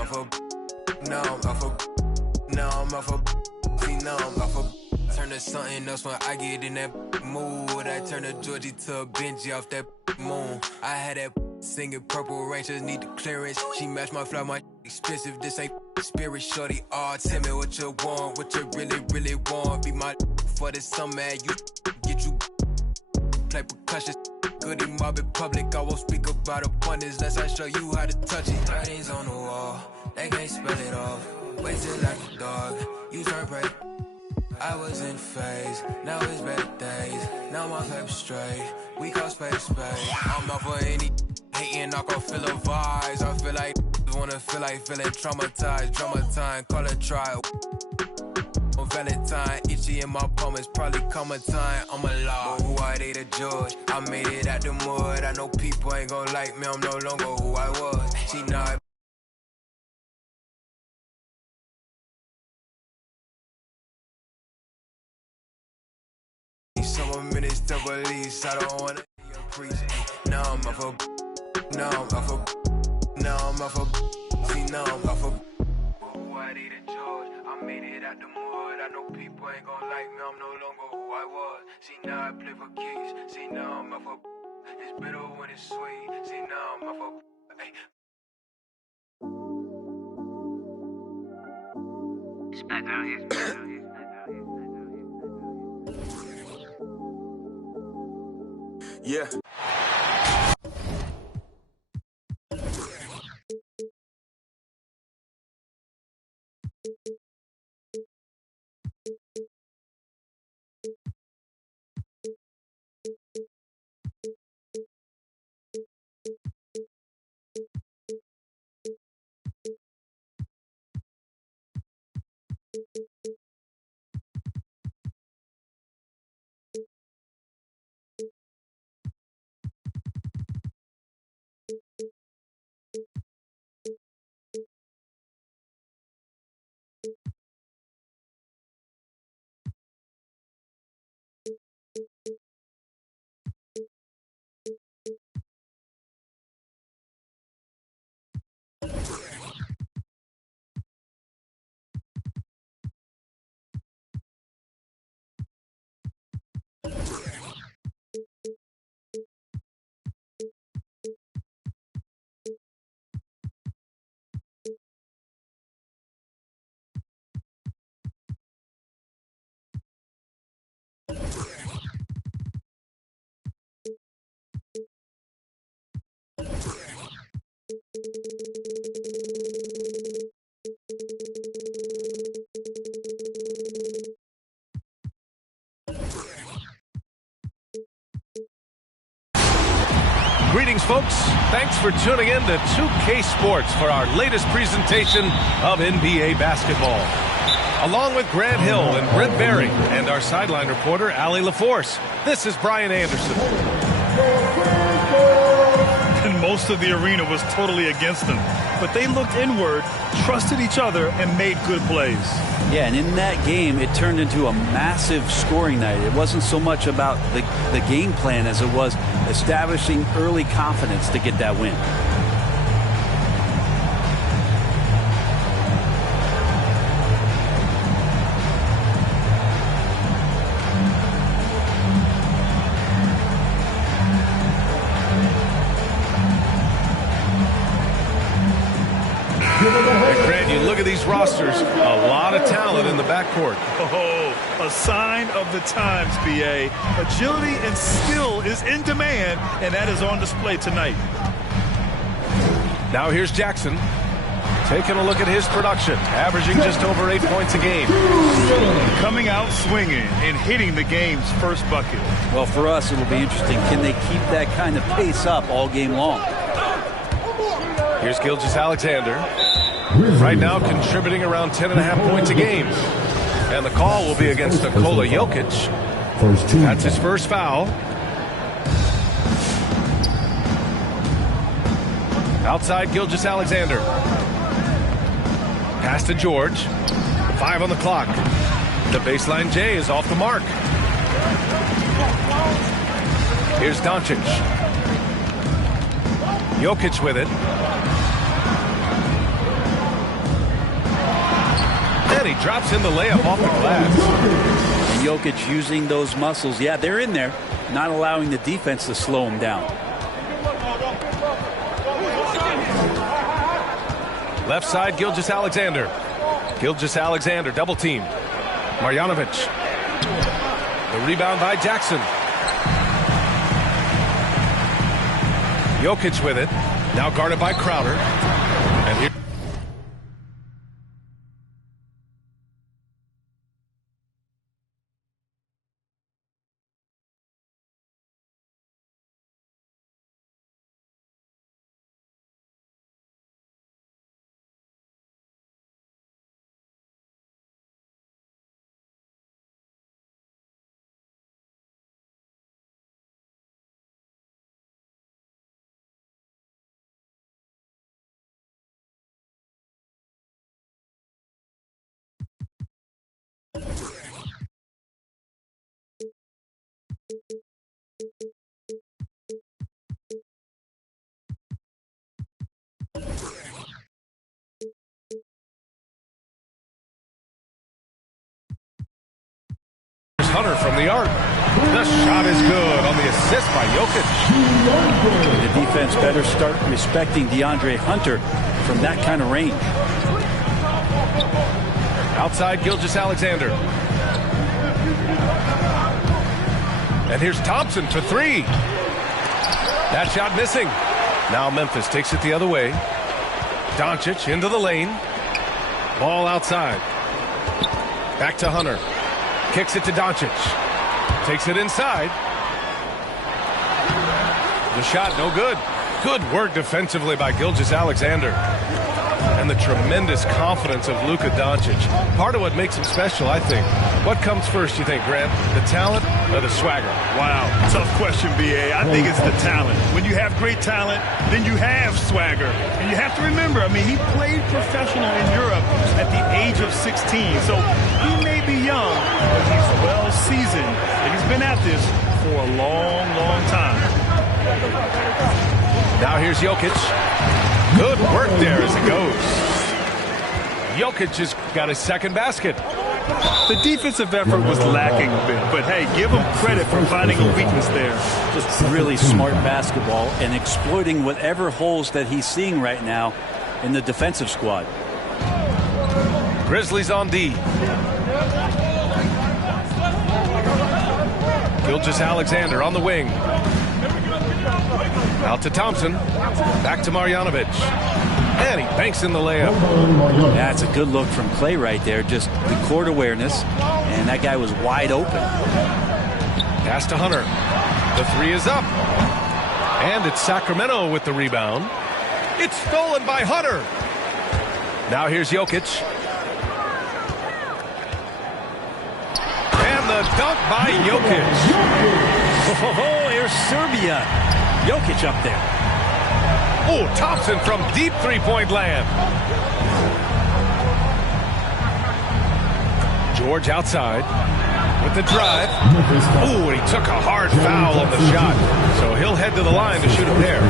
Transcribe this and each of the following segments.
off a, now I'm off a, now I'm off a, see now I'm off a. Turn to something else when I get in that mood. I turn to Georgie to a Benji off that moon. I had that singing Purple Rangers need the clearance. She matched my flow, my expensive. This ain't spirit, shorty. All tell me what you want, what you really want. Be my for the summer, you get you play percussion. Goody mob in public, I won't speak about abundance unless I show you how to touch it. Writings on the wall, they can't spell it off. Wait till like a dog, you turn prey. I was in phase, now it's better days. Now my paper straight, we call space. I'm out for any hating, I can feel the vibes. I feel like wanna feel like feeling traumatized. Drama time, call it trial. On Valentine, itchy in my palm, it's probably comma time. I'm alive, who I they to judge. I made it out the mud. I know people ain't gon' like me, I'm no longer who I was. She not. Some minutes to release, I don't wanna hear you preach. Now I'm off a, now I'm off a, now I'm off a, see now I'm off a. Who I they to judge. I made it out the mud. I know people ain't gon' like me, I'm no longer who I was. See now I play for keys. See now I'm off a, it's bitter when it's sweet. See now I'm off a, hey. It's back out here, it's back out here. Yeah. Greetings, folks. Thanks for tuning in to 2K Sports for our latest presentation of NBA basketball. Along with Grant Hill and Brent Berry and our sideline reporter, Allie LaForce, this is Brian Anderson. And most of the arena was totally against them. But they looked inward, trusted each other, and made good plays. Yeah, and in that game, it turned into a massive scoring night. It wasn't so much about the game plan as it was establishing early confidence to get that win. Grant, you look at these rosters, a lot of talent in the backcourt. Oh, a sign of the times, BA. Agility and skill is in demand, and that is on display tonight. Now here's Jackson, taking a look at his production, averaging just over 8 points a game. Coming out swinging and hitting the game's first bucket. Well, for us, it'll be interesting. Can they keep that kind of pace up all game long? Here's Gilgeous-Alexander. Right now contributing around 10.5 points a game. And the call will be against Nikola Jokic. That's his first foul. Outside Gilgeous-Alexander. Pass to George. 5 on the clock. The baseline J is off the mark. Here's Doncic. Jokic with it. drops in the layup off the glass. And Jokic using those muscles. Yeah, they're in there, not allowing the defense to slow him down. Left side, Gilgeous-Alexander. Gilgeous-Alexander, double team. Marjanovic. The rebound by Jackson. Jokic with it. Now guarded by Crowder. And here. Hunter from the arc. The shot is good on the assist by Jokic. The defense better start respecting DeAndre Hunter from that kind of range. Outside Gilgeous-Alexander. And here's Thompson for three. That shot missing. Now Memphis takes it the other way. Doncic into the lane. Ball outside. Back to Hunter. Kicks it to Doncic. Takes it inside. The shot no good. Good work defensively by Gilgeous-Alexander. And the tremendous confidence of Luka Doncic. Part of what makes him special, I think. What comes first, you think, Grant? The talent or the swagger? Wow, tough question, B.A. I think it's the talent. When you have great talent, then you have swagger. And you have to remember, I mean, he played professional in Europe at the age of 16. So he may be young, but he's well seasoned. And he's been at this for a long, long time. Now here's Jokic. Good work there as it goes. Jokic has got his second basket. The defensive effort was lacking a bit, but hey, give him credit for finding a weakness there. Just really smart basketball and exploiting whatever holes that he's seeing right now in the defensive squad. Grizzlies on D. Gilgeous-Alexander on the wing. Out to Thompson. Back to Marjanovic. And he banks in the layup. That's a good look from Clay right there. Just the court awareness. And that guy was wide open. Pass to Hunter. The three is up. And it's Sacramento with the rebound. It's stolen by Hunter. Now here's Jokic. And the dunk by Jokic. Oh, here's Serbia. Jokic up there. Oh, Thompson from deep three-point land. George outside with the drive. Oh, and he took a hard foul on the shot. So he'll head to the line to shoot a pair.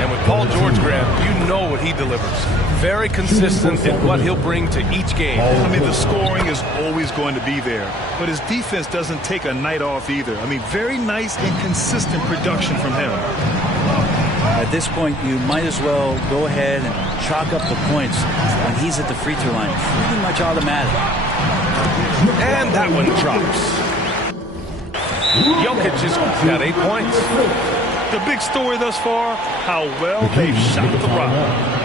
And with Paul George, Grant, you know what he delivers. Very consistent in what he'll bring to each game. I mean, the scoring is always going to be there. But his defense doesn't take a night off either. I mean, very nice and consistent production from him. At this point, you might as well go ahead and chalk up the points when he's at the free throw line. Pretty much automatic. And that one drops. Jokic has got 8 points. The big story thus far, how well they've shot the rock.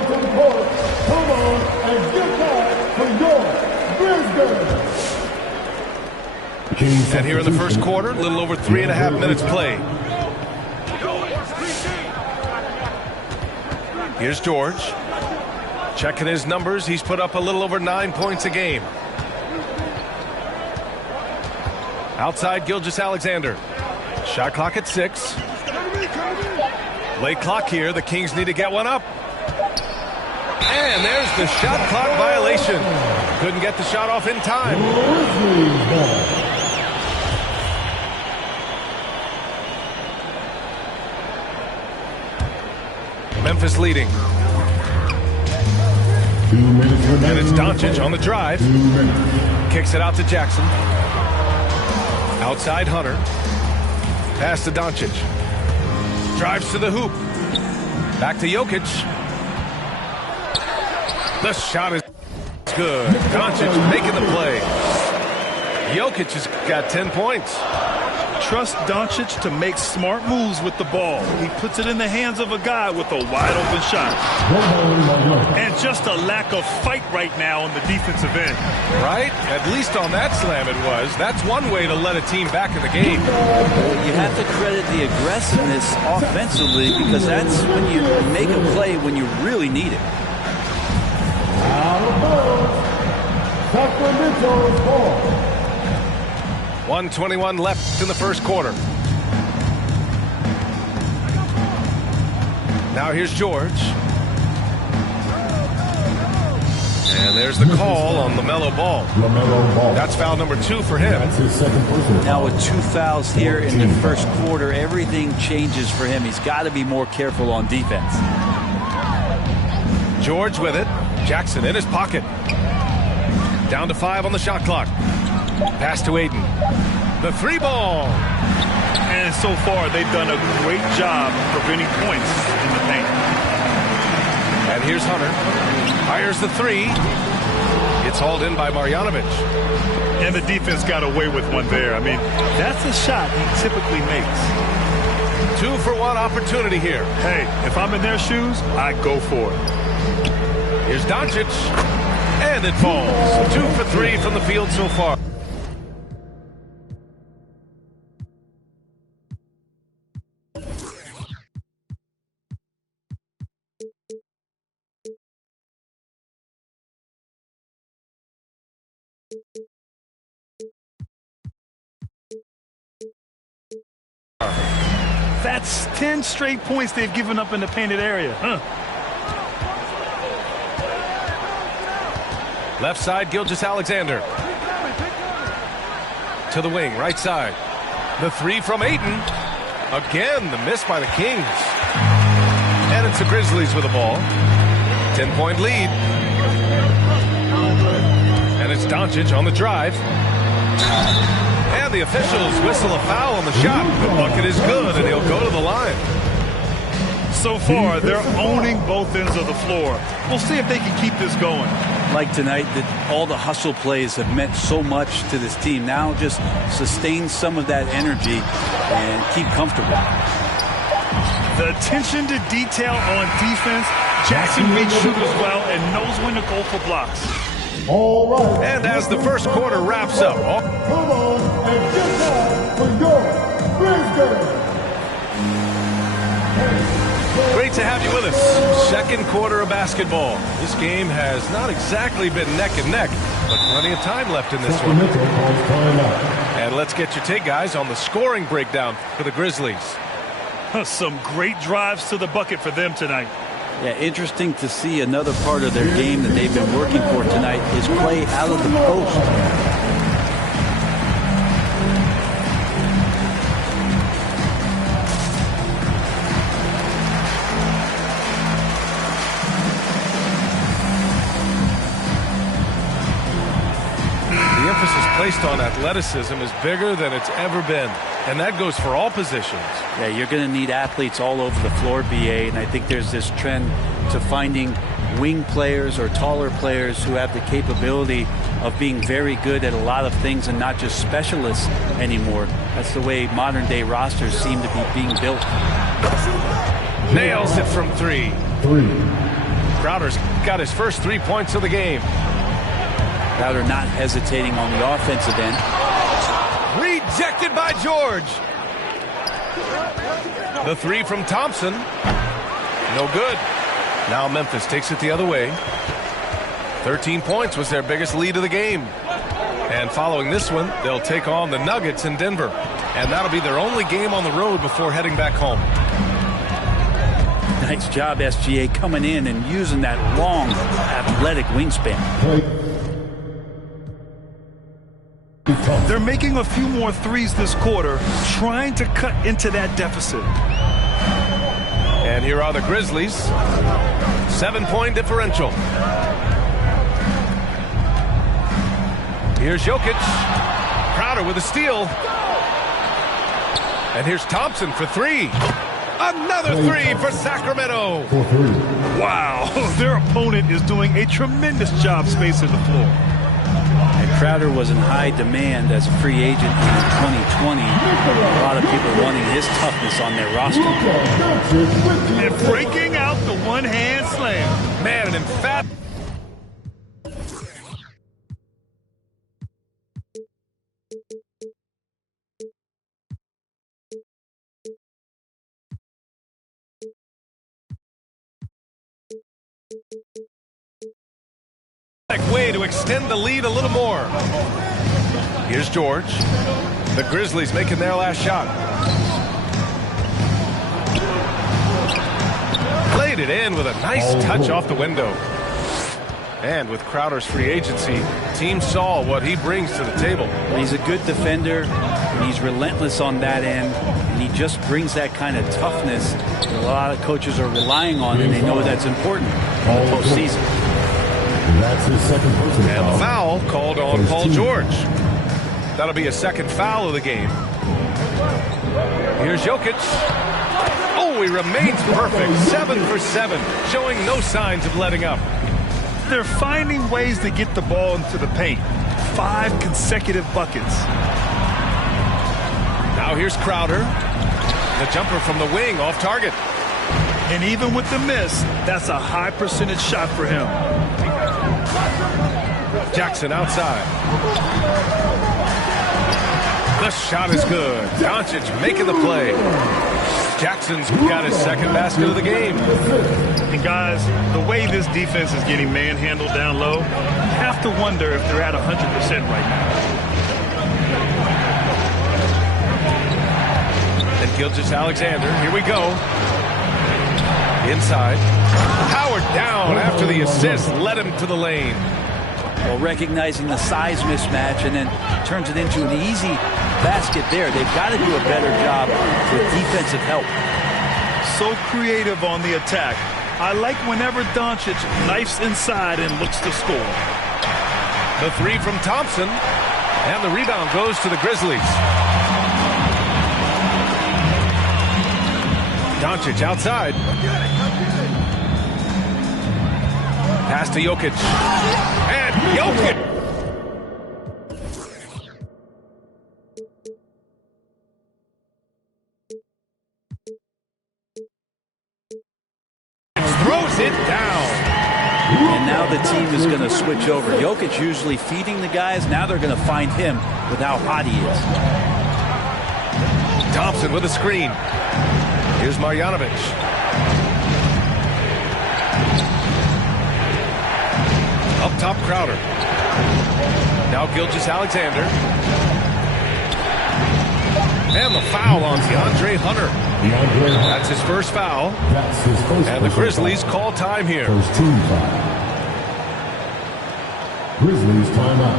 onto the court. Come on and get back for your Brisbane. And here in the first quarter, a little over 3.5 minutes played. Here's George. Checking his numbers, he's put up a little over 9 points a game. Outside Gilgeous-Alexander. Shot clock at 6. Late clock here. The Kings need to get one up. And there's the shot clock violation. Couldn't get the shot off in time. Memphis leading. 2 minutes remaining. And it's Doncic on the drive. 2 minutes. Kicks it out to Jackson. Outside Hunter. Pass to Doncic. Drives to the hoop. Back to Jokic. The shot is good. Doncic making the play. Jokic has got 10 points. Trust Doncic to make smart moves with the ball. He puts it in the hands of a guy with a wide open shot. And just a lack of fight right now on the defensive end. Right? At least on that slam it was. That's one way to let a team back in the game. You have to credit the aggressiveness offensively because that's when you make a play when you really need it. Out of bounds. Sacramento's ball. 1:21 left in the first quarter. Now here's George. And there's the call on LaMelo Ball. LaMelo Ball. That's foul number 2 for him. That's his second personal. Now with 2 fouls here in the first quarter, everything changes for him. He's got to be more careful on defense. George with it. Jackson in his pocket. Down to 5 on the shot clock. Pass to Ayton. The 3 ball. And so far, they've done a great job preventing points in the paint. And here's Hunter. Fires the 3. It's hauled in by Marjanovic. And the defense got away with one there. I mean, that's a shot he typically makes. 2-for-1 opportunity here. Hey, if I'm in their shoes, I go for it. Here's Doncic. And it falls. 2 for 3 from the field so far. That's 10 straight points they've given up in the painted area. Left side, Gilgeous-Alexander. To the wing, right side. The 3 from Ayton. Again, the miss by the Kings. And it's the Grizzlies with the ball. 10-point lead. And it's Doncic on the drive. And the officials whistle a foul on the shot. The bucket is good, and he'll go to the line. So far, they're owning both ends of the floor. We'll see if they can keep this going. Like tonight, all the hustle plays have meant so much to this team. Now just sustain some of that energy and keep comfortable. The attention to detail on defense. Jackson reads shooters well and knows when to go for blocks. All right. And as the first quarter wraps up. Come on and get that for your Brisbane. Great to have you with us. Second quarter of basketball. This game has not exactly been neck and neck, but plenty of time left in this one. Sacramento calls timeout. And let's get your take, guys, on the scoring breakdown for the Grizzlies. Some great drives to the bucket for them tonight. Yeah, interesting to see another part of their game that they've been working for tonight is play out of the post. Placed on athleticism is bigger than it's ever been, and that goes for all positions. Yeah, you're going to need athletes all over the floor, BA, and I think there's this trend to finding wing players or taller players who have the capability of being very good at a lot of things and not just specialists anymore. That's the way modern day rosters seem to be being built. Nails it from 3. Crowder's got his first 3 points of the game. Crowder not hesitating on the offensive end. Rejected by George. The three from Thompson. No good. Now Memphis takes it the other way. 13 points was their biggest lead of the game. And following this one, they'll take on the Nuggets in Denver. And that'll be their only game on the road before heading back home. Nice job, SGA, coming in and using that long, athletic wingspan. They're making a few more threes this quarter, trying to cut into that deficit. And here are the Grizzlies. 7-point differential. Here's Jokic. Crowder with a steal. And here's Thompson for three. Another three for Sacramento. Wow, their opponent is doing a tremendous job spacing the floor. And Crowder was in high demand as a free agent in 2020. A lot of people wanting his toughness on their roster. And breaking out the one-hand slam. Man, an emphatic. Way to extend the lead a little more. Here's George. The Grizzlies making their last shot. Played it in with a nice touch off the window. And with Crowder's free agency, team saw what he brings to the table. He's a good defender, and he's relentless on that end, and he just brings that kind of toughness that a lot of coaches are relying on, and they know that's important in the postseason. That's his second personal And the foul called on Paul George. That'll be a second foul of the game. Here's Jokic. Oh, he remains perfect. 7 for 7, showing no signs of letting up. They're finding ways to get the ball into the paint. 5 consecutive buckets. Now here's Crowder. The jumper from the wing off target. And even with the miss, that's a high percentage shot for him. Jackson outside. The shot is good. Doncic making the play. Jackson's got his second basket of the game. And guys, the way this defense is getting manhandled down low, you have to wonder if they're at 100% right now. And Gilgeous-Alexander, here we go. Inside. Howard down after the assist led him to the lane. Well, recognizing the size mismatch and then turns it into an easy basket there. They've got to do a better job with defensive help. So creative on the attack. I like whenever Doncic knifes inside and looks to score. The three from Thompson. And the rebound goes to the Grizzlies. Doncic outside. Pass to Jokic. And Jokic! Throws it down. And now the team is going to switch over. Jokic usually feeding the guys. Now they're going to find him with how hot he is. Thompson with a screen. Here's Marjanovic. Up top, Crowder. Now Gilgeous-Alexander. And the foul on DeAndre Hunter. That's his first foul. And the Grizzlies call time here. First team foul. Grizzlies timeout.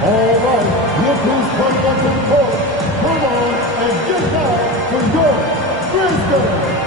All right, look who's coming up to the court. Come on and get down for your Grizzlies.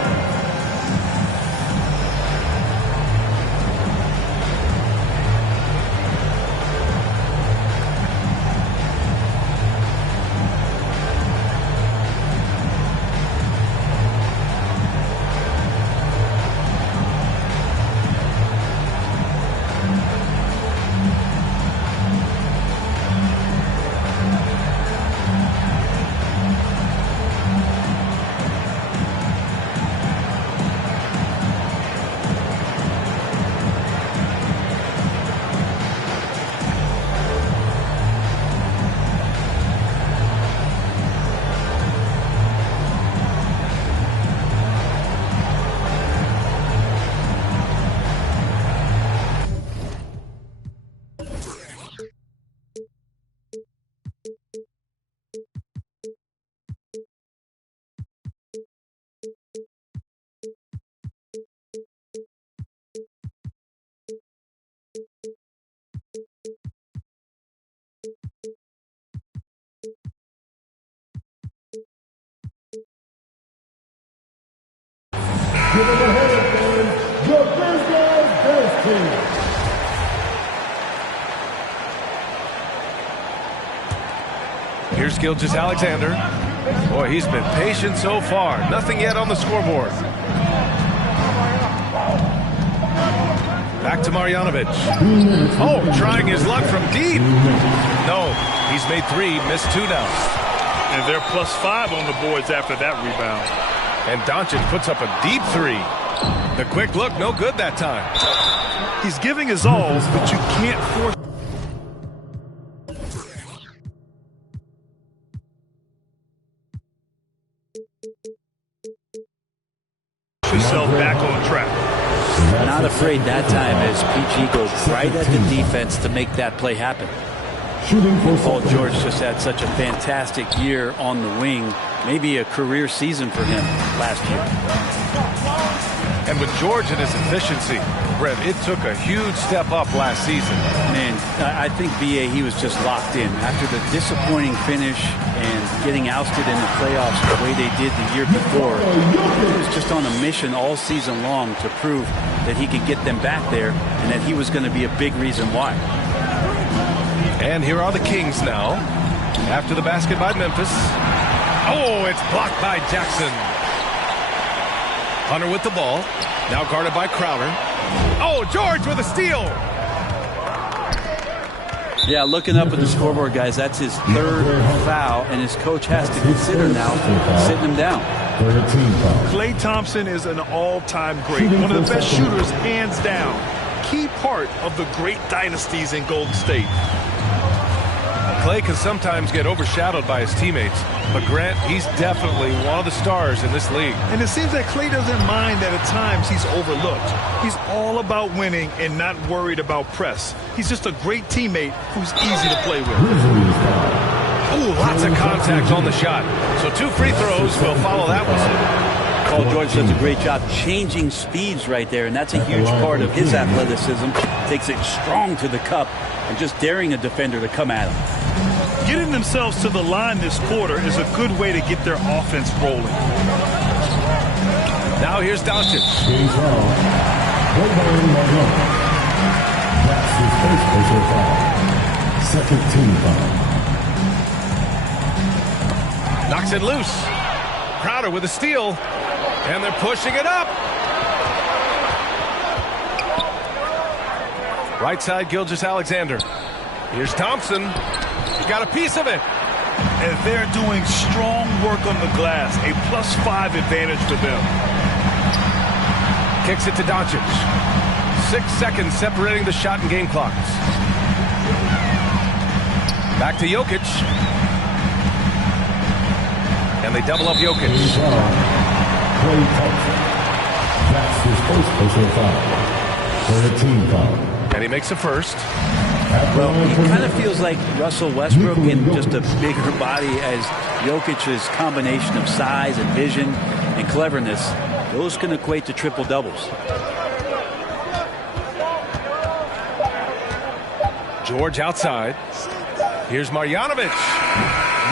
Give him a hand, fans. The Griswold Bears team. Here's Gilgeous-Alexander. Boy, he's been patient so far. Nothing yet on the scoreboard. Back to Marjanovic. Oh, trying his luck from deep. No, he's made 3, missed 2 now. And they're +5 on the boards after that rebound. And Doncic puts up a deep 3. The quick look, no good that time. He's giving his all, but you can't force yourself back on track. Not afraid that time as PG goes right at the defense to make that play happen. Paul George just had such a fantastic year on the wing. Maybe a career season for him last year. And with George and his efficiency, Brett, it took a huge step up last season. Man, I think BA, he was just locked in. After the disappointing finish and getting ousted in the playoffs the way they did the year before, he was just on a mission all season long to prove that he could get them back there and that he was going to be a big reason why. And here are the Kings now. After the basket by Memphis. Oh, it's blocked by Jackson. Hunter with the ball. Now guarded by Crowder. Oh, George with a steal. Yeah, looking up at the scoreboard, guys, that's his 3rd foul, and his coach has to consider now sitting him down. Klay Thompson is an all-time great. One of the best shooters, hands down. Key part of the great dynasties in Golden State. Klay can sometimes get overshadowed by his teammates, but Grant, he's definitely one of the stars in this league. And it seems that Klay doesn't mind that at times he's overlooked. He's all about winning and not worried about press. He's just a great teammate who's easy to play with. Ooh, lots of contact on the shot. So 2 free throws will follow that whistle. Paul George does a great job changing speeds right there, and that's a huge part of his athleticism. Takes it strong to the cup and just daring a defender to come at him. Getting themselves to the line this quarter is a good way to get their offense rolling. Now here's Doncic. That's his first personal foul. Second team foul. Knocks it loose. Crowder with a steal. And they're pushing it up. Right side, Gilgeous-Alexander. Here's Thompson. He got a piece of it. And they're doing strong work on the glass. A +5 advantage for them. Kicks it to Doncic. 6 seconds separating the shot and game clocks. Back to Jokic. And they double up Jokic. Klay Thompson. That's his first personal foul. 3rd team foul. And he makes a first. Well, it kind of feels like Russell Westbrook in just a bigger body as Jokic's combination of size and vision and cleverness. Those can equate to triple doubles. George outside. Here's Marjanovic.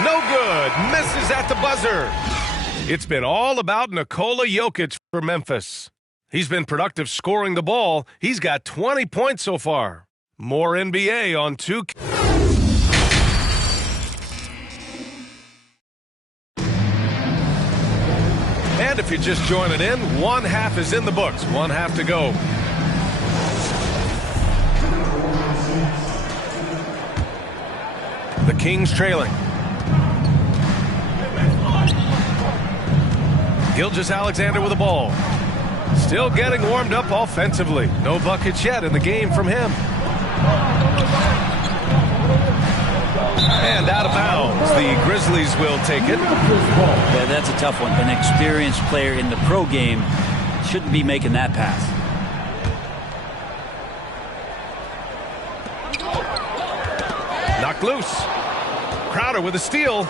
No good. Misses at the buzzer. It's been all about Nikola Jokic for Memphis. He's been productive scoring the ball. He's got 20 points so far. More NBA on 2K. And if you're just joining in, 1 half is in the books. 1 half to go. The Kings trailing. Gilgeous-Alexander with the ball. Still getting warmed up offensively. No buckets yet in the game from him. And out of bounds. The Grizzlies will take it. Yeah, that's a tough one. An experienced player in the pro game shouldn't be making that pass. Knocked loose. Crowder with a steal.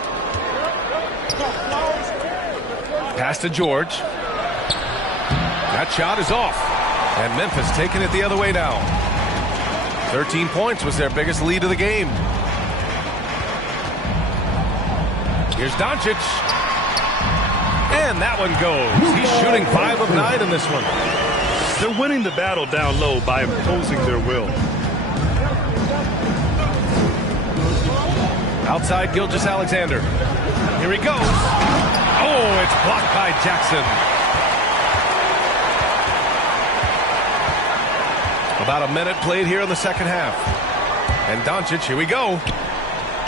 Pass to George. That shot is off. And Memphis taking it the other way now. 13 points was their biggest lead of the game. Here's Doncic. And that one goes. He's shooting 5 of 9 in this one. They're winning the battle down low by imposing their will. Outside Gilgeous-Alexander. Here he goes. Oh, it's blocked by Jackson. About a minute played here in the second half. And Doncic, here we go.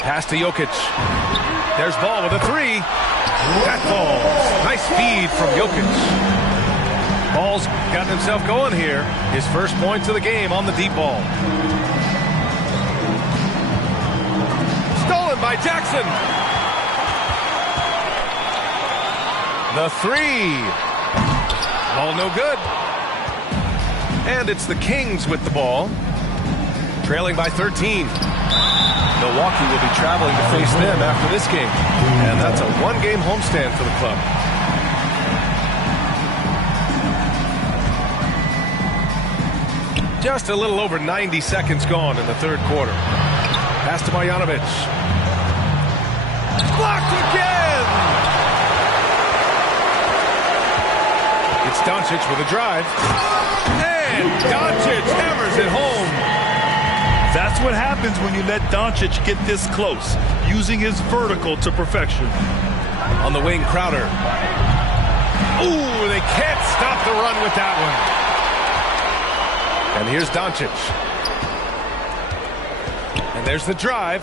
Pass to Jokic. There's Ball with a 3. That falls. Nice feed from Jokic. Ball's gotten himself going here. His first points of the game on the deep ball. Stolen by Jackson. The 3. Ball no good. And it's the Kings with the ball. Trailing by 13. Milwaukee will be traveling to face them after this game. And that's a one-game homestand for the club. Just a little over 90 seconds gone in the third quarter. Pass to Marjanovic. Blocked again! It's Doncic with a drive. And Doncic hammers it home. That's what happens when you let Doncic get this close, using his vertical to perfection. On the wing, Crowder. Ooh, they can't stop the run with that one. And here's Doncic. And there's the drive.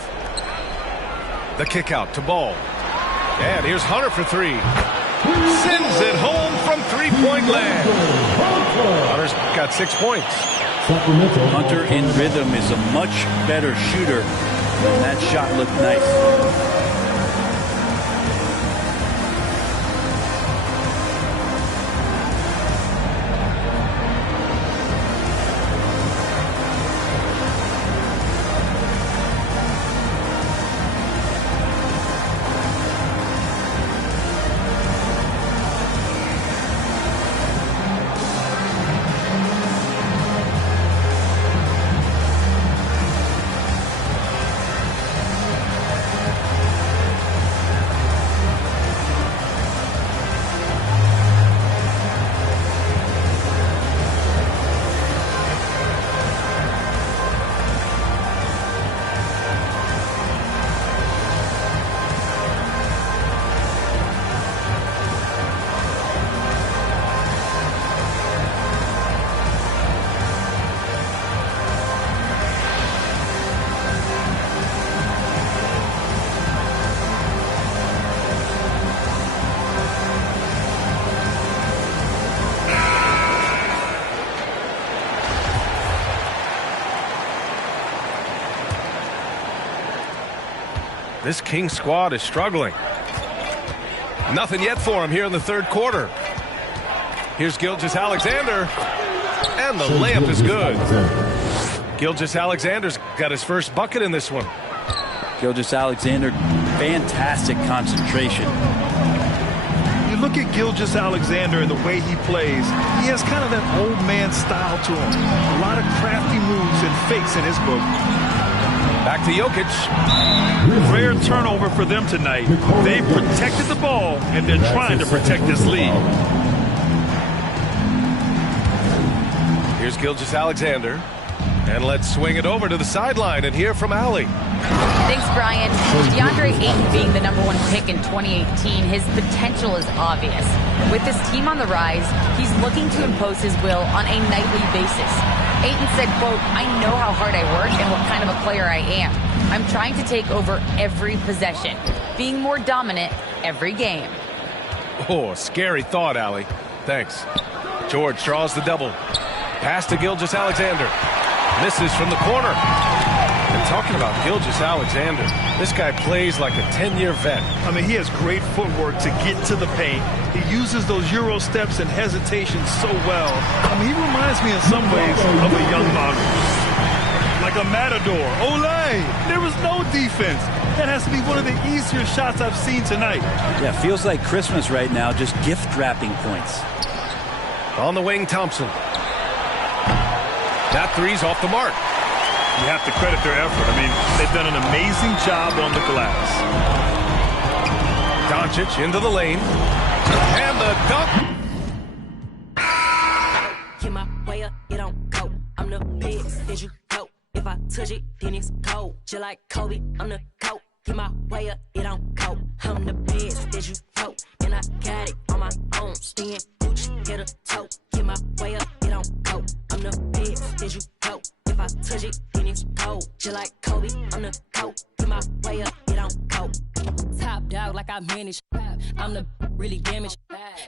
The kick out to Ball. And here's Hunter for 3. Sends it home from three-point land. Hunter's got 6 points. Hunter in rhythm is a much better shooter, and that shot looked nice. This Kings squad is struggling. Nothing yet for him here in the third quarter. Here's Gilgeous-Alexander. And the layup is good. Gilgeous-Alexander's got his first bucket in this one. Gilgeous-Alexander, fantastic concentration. You look at Gilgeous-Alexander and the way he plays, he has kind of that old man style to him. A lot of crafty moves and fakes in his book. Back to Jokic. Rare turnover for them tonight. They protected the ball, and they're trying to protect this lead. Here's Gilgeous-Alexander. And let's swing it over to the sideline and hear from Allie. Thanks, Brian. DeAndre Ayton being the #1 pick in 2018, his potential is obvious. With this team on the rise, he's looking to impose his will on a nightly basis. Ayton said, quote, "I know how hard I work and what kind of a player I am. I'm trying to take over every possession, being more dominant every game." Oh, scary thought, Allie. Thanks. George draws the double. Pass to Gilgeous-Alexander. Misses from the corner. And talking about Gilgeous-Alexander, this guy plays like a 10-year vet. I mean, he has great footwork to get to the paint. He uses those Euro steps and hesitations so well. I mean, he reminds me in some ways of a young model. Like a matador. Olay! There was no defense. That has to be one of the easier shots I've seen tonight. Yeah, feels like Christmas right now, just gift wrapping points. On the wing, Thompson. That three's off the mark. You have to credit their effort. I mean, they've done an amazing job on the glass. Doncic into the lane. And the dunk. Get my way up, it don't go. I'm the best, then you go. If I touch it, then it's cold. Just like Kobe, I'm the GOAT. Get my way up, it don't go. I'm the best, then you go. And I got it on my own. Staying Gucci, head to toe. Get my way up, it don't go. I'm the best, then you go. If I touch it, then it's cold. Just like Kobe, I'm the GOAT. Get my way up, it don't go. Top dog like I manage. I'm the really damaged.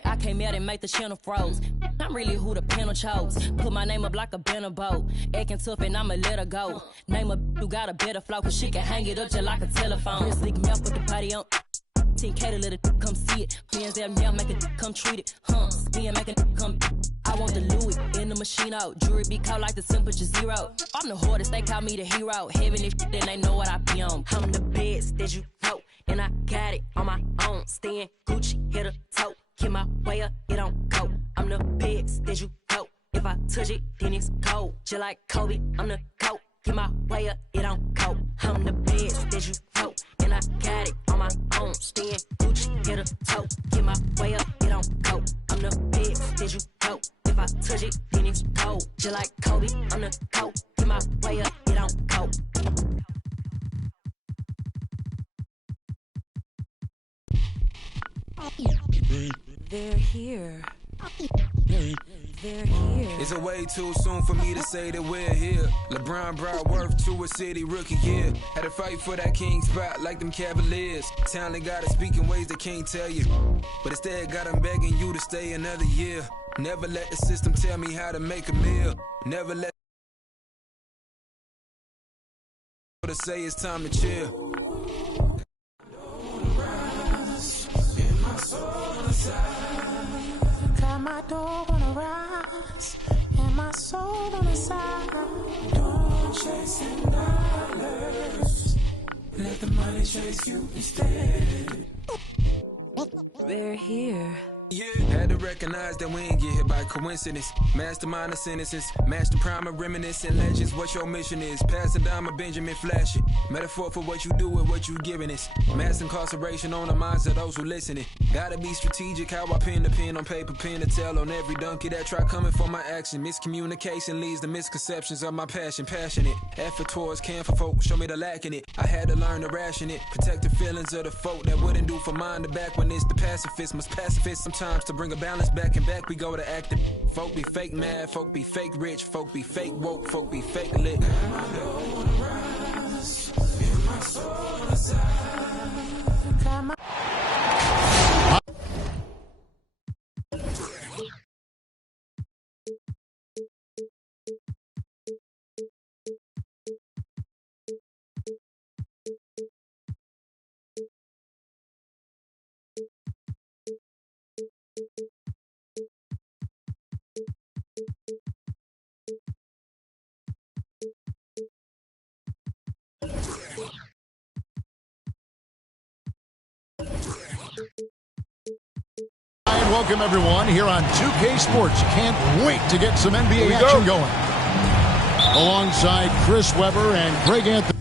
I came out and made the channel froze. I'm really who the panel chose. Put my name up like a banner boat. Acting tough and I'ma let her go. Name a who got a better flow, cause she can hang it up just like a telephone. Chris lick me up, put the party on. 10K to let it come see it. Friends there now make it come treat it. Spin make it come. I want the Louis in the machine out. Jewelry be caught like the temperature zero. I'm the hardest, they call me the hero. Heaven this shit, then they know what I be on. I'm the best, that you know. And I got it on my own. Staying Gucci, head to toe. Get my way up, it don't go. I'm the best, that you go. If I touch it, then it's cold. Just like Kobe, I'm the GOAT. Get my way up, it don't go. I'm the best, that you know. And I got it on my own. Staying Gucci, head to toe. Get my way up, it don't go. I'm the best, that you know. If I touch it, then it's cold. Just like Kobe, I'm the GOAT. Get my way up, it don't go. They're here. They're here. It's a way too soon for me to say that we're here. LeBron brought worth to a city rookie year. Had to fight for that king spot like them Cavaliers. Talent gotta speak in ways they can't tell you. But instead got them begging you to stay another year. Never let the system tell me how to make a meal. Never let to say it's time to chill. Got my dog on the rise and my soul on the side. Don't chasing dollars, let the money chase you instead. They're here. Yeah. Had to recognize that we ain't get hit by coincidence. Mastermind of sentences, master prime of reminiscent legends. What your mission is, pass it down, Benjamin Flash it. Metaphor for what you do and what you giving us. Mass incarceration on the minds of those who listening. Gotta be strategic how I pen the pen on paper, pen to tell on every donkey that try coming for my action. Miscommunication leads to misconceptions of my passion. Passionate, effort towards can for folk, show me the lack in it. I had to learn to ration it, protect the feelings of the folk that wouldn't do for mine to back when it's the pacifist. Must pacifist sometimes to bring a balance back and back we go to acting. Folk be fake mad, folk be fake rich, folk be fake woke, folk be fake lit. My dog on the rise and my soul on the side. Got my Welcome everyone here on 2K Sports. Can't wait to get some NBA action going. Alongside Chris Webber and Greg Anthony.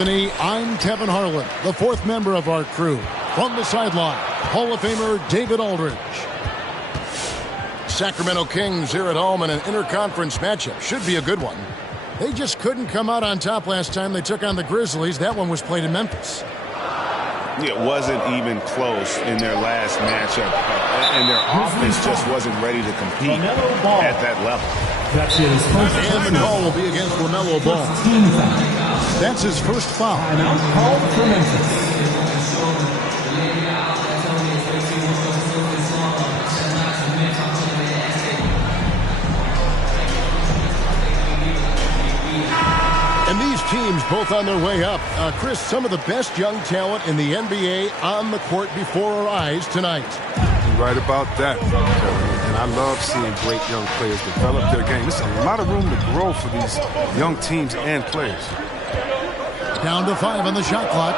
I'm Kevin Harlan, the fourth member of our crew. From the sideline, Hall of Famer David Aldridge. Sacramento Kings here at home in an interconference matchup. Should be a good one. They just couldn't come out on top last time they took on the Grizzlies. That one was played in Memphis. It wasn't even close in their last matchup, and their offense just wasn't ready to compete at that level. And the call will be against LaMelo Ball. That's his first foul. Timeout called for Memphis. And these teams both on their way up. Chris, some of the best young talent in the NBA on the court before our eyes tonight. You're right about that, and I love seeing great young players develop their game. There's a lot of room to grow for these young teams and players. Down to 5 on the shot clock.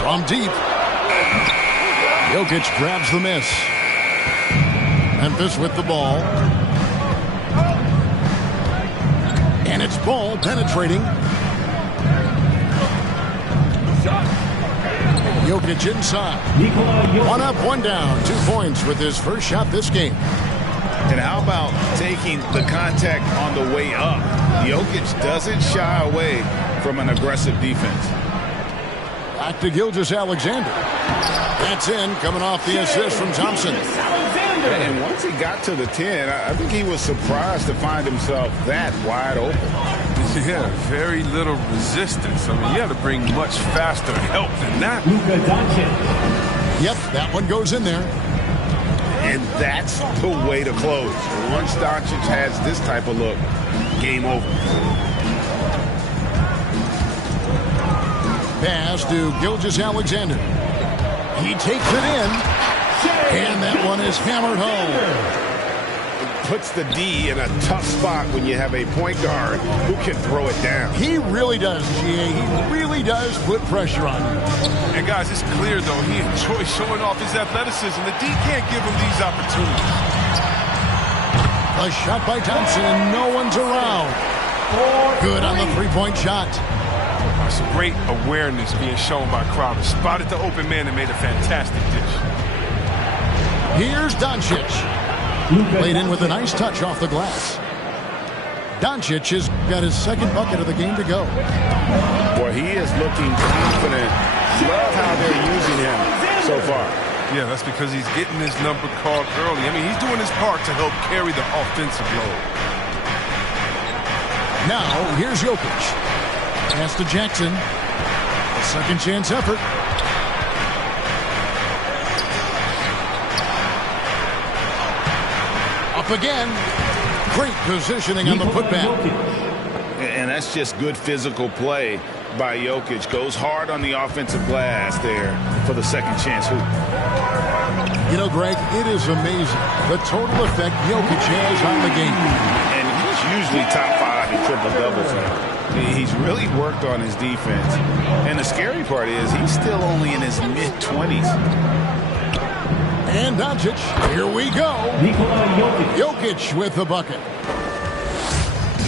From deep. Jokic grabs the miss. Memphis with the ball. And it's Ball penetrating. Jokic inside. 1 up, 1 down. 2 points with his first shot this game. And how about taking the contact on the way up? Jokic doesn't shy away from an aggressive defense. Back to Gilgeous-Alexander. That's in, coming off the assist from Thompson. And once he got to the 10, I think he was surprised to find himself that wide open. Yeah, very little resistance. I mean, you have to bring much faster help than that. Luka Doncic. Yep, that one goes in there. And that's the way to close. Once Doncic has this type of look, game over. Pass to Gilgeous-Alexander. He takes it in. And that one is hammered home. It puts the D in a tough spot when you have a point guard who can throw it down. He really does, GA. He really does put pressure on him. And guys, it's clear, though, he enjoys showing off his athleticism. The D can't give him these opportunities. A shot by Thompson, and no one's around. Good on the three-point shot. Some great awareness being shown by Crowder. Spotted the open man and made a fantastic dish. Here's Doncic. Played in with a nice touch off the glass. Doncic has got his second bucket of the game to go. Boy, he is looking confident. Love how they're using him so far. Yeah, that's because he's getting his number called early. I mean, he's doing his part to help carry the offensive load. Now, here's Jokic. Pass to Jackson. Second chance effort. Up again. Great positioning on the putback. And that's just good physical play by Jokic. Goes hard on the offensive glass there for the second chance hoop. You know, Greg, it is amazing the total effect Jokic has on the game. And he's usually top 5 in triple-doubles now. He's really worked on his defense. And the scary part is he's still only in his mid-20s. And Doncic, here we go. Jokic with the bucket.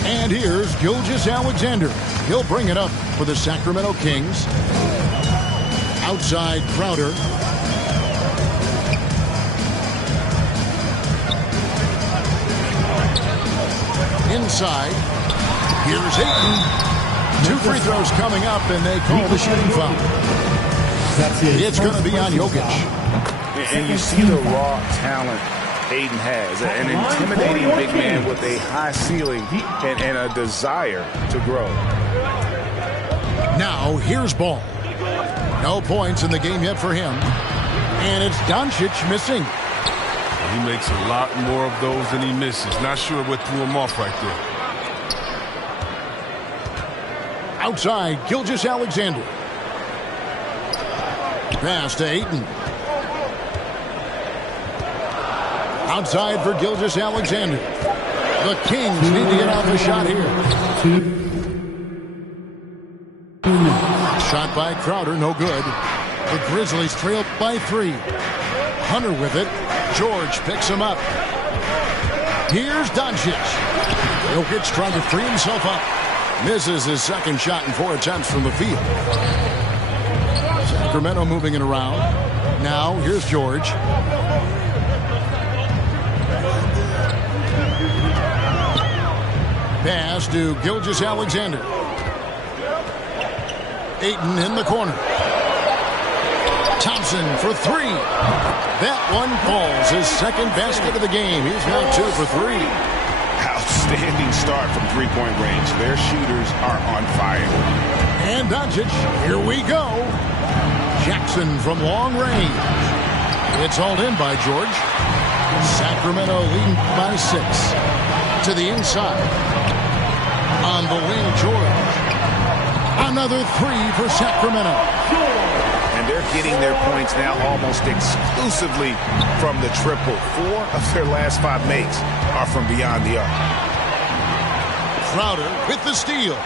And here's Gilgeous-Alexander. He'll bring it up for the Sacramento Kings. Outside Crowder. Inside. Here's Ayton. 2 free throws coming up, and they call the shooting foul. It's going to be on Jokic. And you see the raw talent Ayton has. An intimidating big man with a high ceiling and a desire to grow. Now, here's Ball. No points in the game yet for him. And it's Doncic missing. He makes a lot more of those than he misses. Not sure what threw him off right there. Outside, Gilgeous-Alexander. Pass to Ayton. Outside for Gilgeous-Alexander. The Kings need to get off a shot here. Shot by Crowder, no good. The Grizzlies trail by 3. Hunter with it. George picks him up. Here's Doncic. Jokic trying to free himself up. Misses his second shot in 4 attempts from the field. Sacramento moving it around. Now, here's George. Pass to Gilgeous-Alexander. Ayton in the corner. Thompson for 3. That one falls. His second basket of the game. He's now 2 for 3. Outstanding start from three-point range. Their shooters are on fire. And Doncic, here we go. Jackson from long range. It's hauled in by George. Sacramento leading by 6. To the inside. On the wing, George. Another 3 for Sacramento. And they're getting their points now almost exclusively from the triple. 4 of their last 5 makes are from beyond the arc. Crowder with the steal.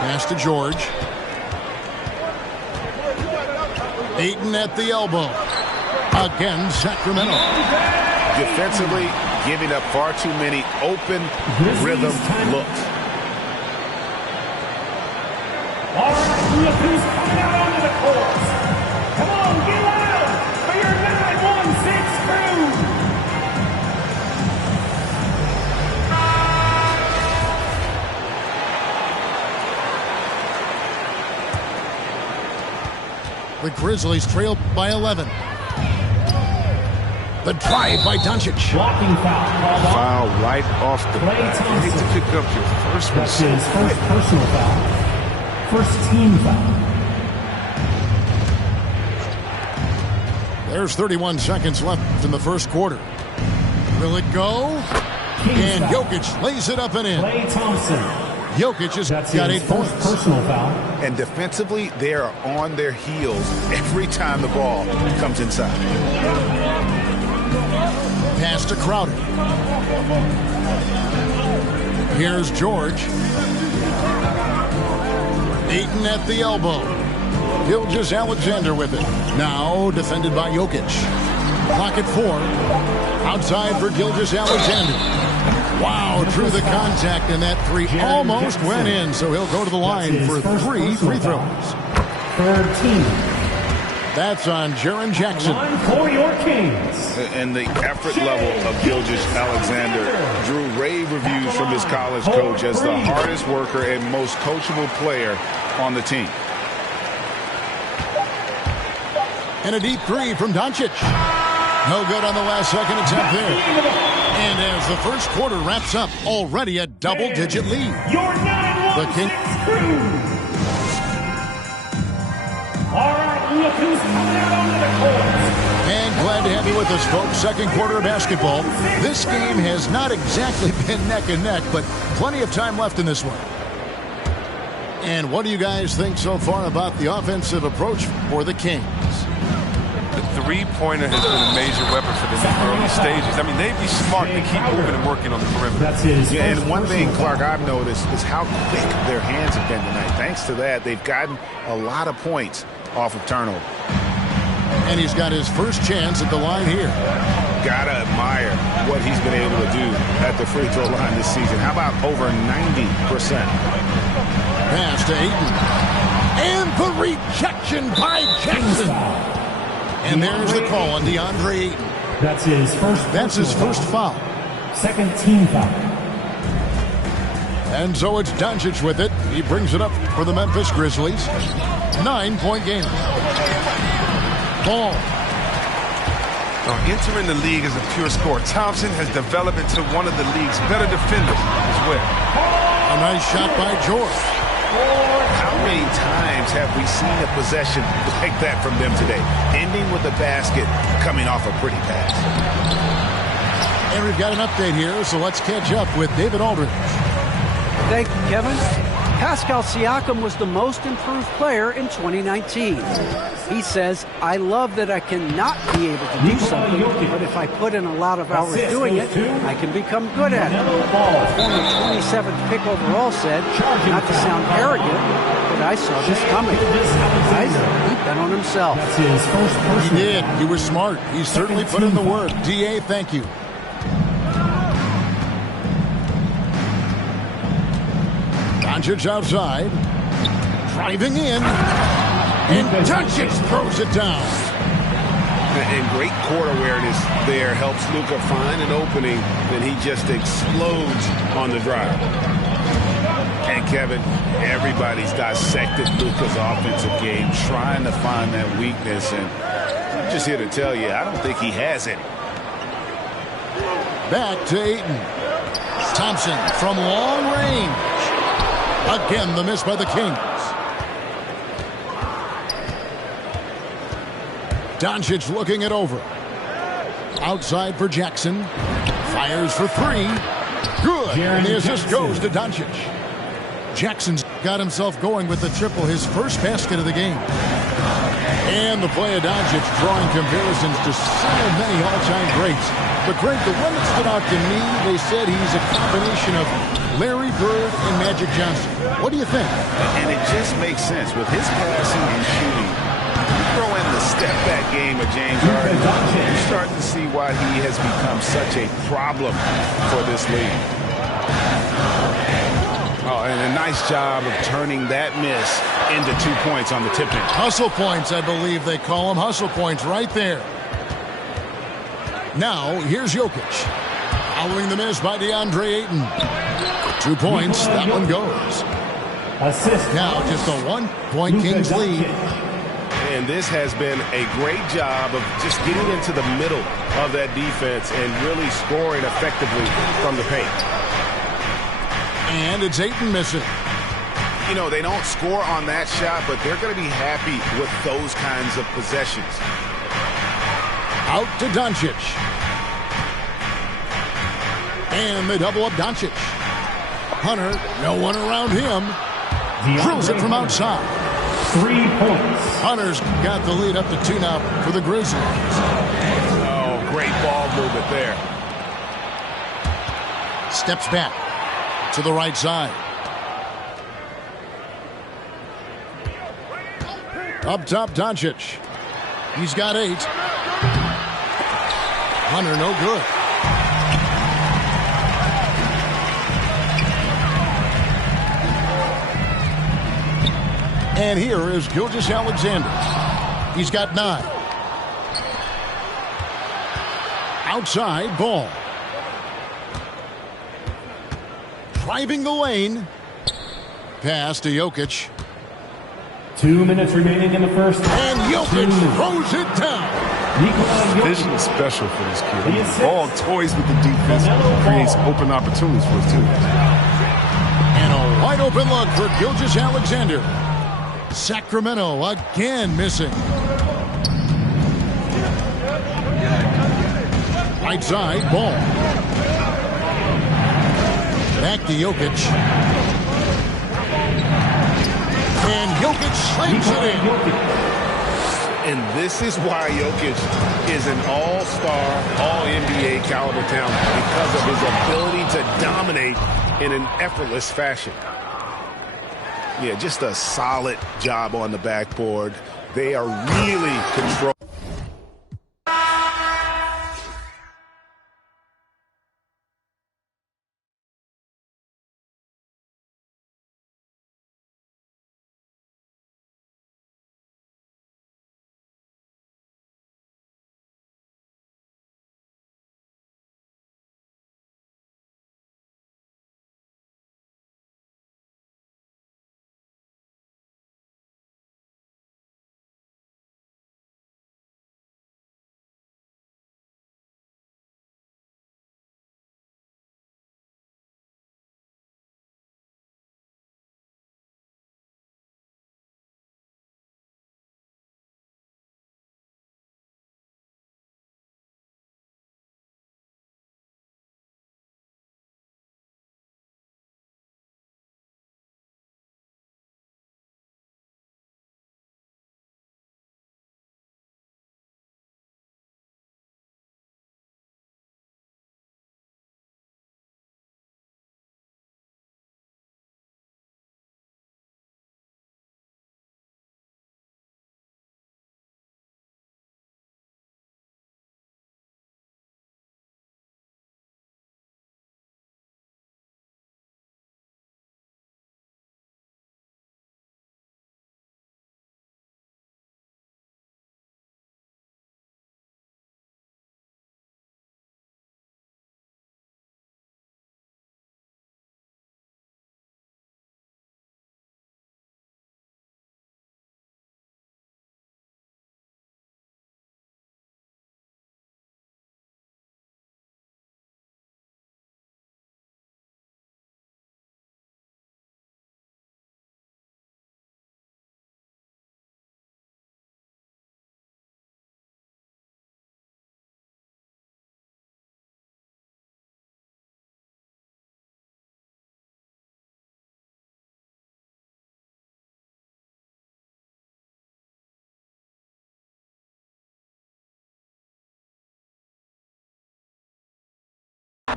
Pass to George. Ayton at the elbow. Again, Sacramento. Defensively, giving up far too many open rhythm looks. All right, look who's coming out onto the court. Come on, get loud for your 916 crew. The Grizzlies trail by 11. The drive by Doncic. Blocking foul. Foul right off the bat. You need to pick up your first one. That's his first personal foul. First team foul. There's 31 seconds left in the first quarter. Will it go? And Jokic lays it up and in. Klay Thompson. Jokic has got 8 points. Personal foul. And defensively, they are on their heels every time the ball comes inside. Pass to Crowder. Here's George. Ayton at the elbow. Gilgeous-Alexander with it. Now defended by Jokic. Clock at 4. Outside for Gilgeous-Alexander. Wow, drew the contact, and that 3 almost went in, so he'll go to the line for 3 free throws. Third team. That's on Jaren Jackson. Line for your Kings. And the effort level of Gilgeous-Alexander drew rave reviews from his college coach as the hardest worker and most coachable player on the team. And a deep 3 from Doncic. No good on the last second attempt there. And as the first quarter wraps up, already a double-digit lead. Your 916 crew. All right, look who's coming out onto the court. And glad to have you with us, folks. Second quarter of basketball. This game has not exactly been neck and neck, but plenty of time left in this one. And what do you guys think so far about the offensive approach for the Kings? The three-pointer has been a major weapon for them in the early stages. I mean, they'd be smart to keep moving and working on the perimeter. That's his and one thing, Clark, I've noticed is how quick their hands have been tonight. Thanks to that, they've gotten a lot of points off of turnover. And he's got his first chance at the line here. Gotta admire what he's been able to do at the free throw line this season. How about over 90%? Pass to Ayton. And the rejection by Jackson. And there's the call on DeAndre Ayton. That's his first foul. Second team foul. And so it's Doncic with it. He brings it up for the Memphis Grizzlies. 9-point game. Ball. Now, entering the league as a pure scorer, Thompson has developed into one of the league's better defenders as well. A nice shot by George. How many times have we seen a possession like that from them today? Ending with a basket, coming off a pretty pass. And we've got an update here, so let's catch up with David Aldridge. Thank you, Kevin. Pascal Siakam was the most improved player in 2019. He says, I love that I cannot be able to do something, but if I put in a lot of hours doing it, I can become good at it. The former 27th pick overall said, not to sound arrogant, but I saw this coming. Guys, he bet on himself. He did. He was smart. He certainly put in the work. DA, thank you. Doncic outside. Driving in. And Doncic throws it down. And great court awareness there helps Luka find an opening, then he just explodes on the drive. And Kevin, everybody's dissected Luka's offensive game, trying to find that weakness, and I'm just here to tell you, I don't think he has any. Back to Ayton. Thompson from long range. Again, the miss by the Kings. Doncic looking it over. Outside for Jackson. Fires for three. Good. And the assist goes to Doncic. Jackson's got himself going with the triple, his first basket of the game. And the play of Doncic drawing comparisons to so many all-time greats. But Greg, the one that stood out to me, they said he's a combination of Larry Bird and Magic Johnson. What do you think? And it just makes sense. With his passing and shooting, you throw in the step-back game of James Harden, you start to see why he has become such a problem for this league. Oh, and a nice job of turning that miss into 2 points on the tip-in. Hustle points, I believe they call them. Hustle points right there. Now, here's Jokic. Following the miss by DeAndre Ayton. 2 points, that one goes. Assist. Now, just a 1-point Kings lead. And this has been a great job of just getting into the middle of that defense and really scoring effectively from the paint. And it's Ayton missing. You know, they don't score on that shot, but they're going to be happy with those kinds of possessions. Out to Doncic. And they double up Doncic. Hunter, no one around him. Drills it from outside. 3 points. Hunter's got the lead up to 2 now for the Grizzlies. Oh, great ball movement there. Steps back to the right side. Up top, Doncic. He's got 8. Hunter, no good. And here is Gilgeous-Alexander. He's got 9. Outside, Ball. Driving the lane. Pass to Jokic. 2 minutes remaining in the first. And Jokic throws it down. Vision is special for this kid. Ball toys with the defense, creates open opportunities for his team. And a wide open look for Gilgeous-Alexander. Sacramento again missing. Right side, Ball. Back to Jokic. And Jokic slams it in. And this is why Jokic is an all-star, all-NBA caliber talent, because of his ability to dominate in an effortless fashion. Yeah, just a solid job on the backboard. They are really controlling.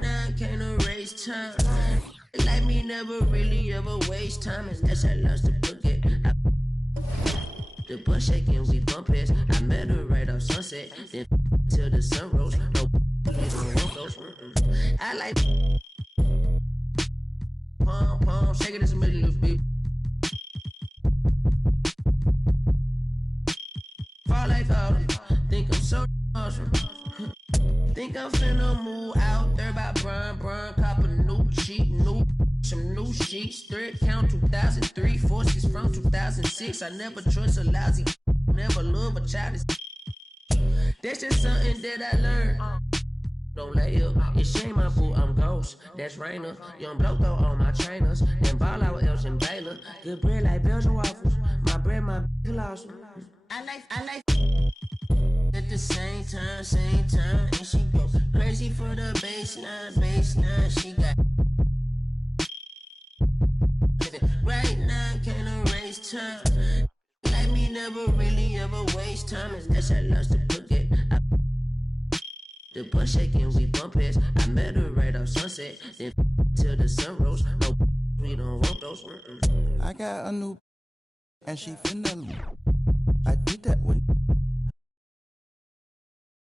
now, can't erase time. Like me, never really ever waste time. And that's how I lost the bucket. The butt shaking, we bump heads. I met her right off Sunset. Then till the sun rose. No, we don't want those. I like pom pom, shaking this middle of me. Fall like autumn. Think I'm so awesome. Think I'm finna move out there by Brian. Cop a new cheat, some new sheets. Thread count 2003, forces from 2006. I never trust a lousy, never love a child. That's just something that I learned. Don't lay up, it's shame my fool, I'm ghost. That's Rainer, young bloke though on my trainers. Then ball out with Elgin Baylor. Good bread like Belgian waffles. My bread, my lost. I like at the same time, and she go crazy for the baseline, she got right now, can't erase time. Like me, never really ever waste time, and that's how I lost the bucket. The butt shaking, we bump heads. I met her right off Sunset, then till the sun rose. No, we don't want those. I got a new, and she finna. I did the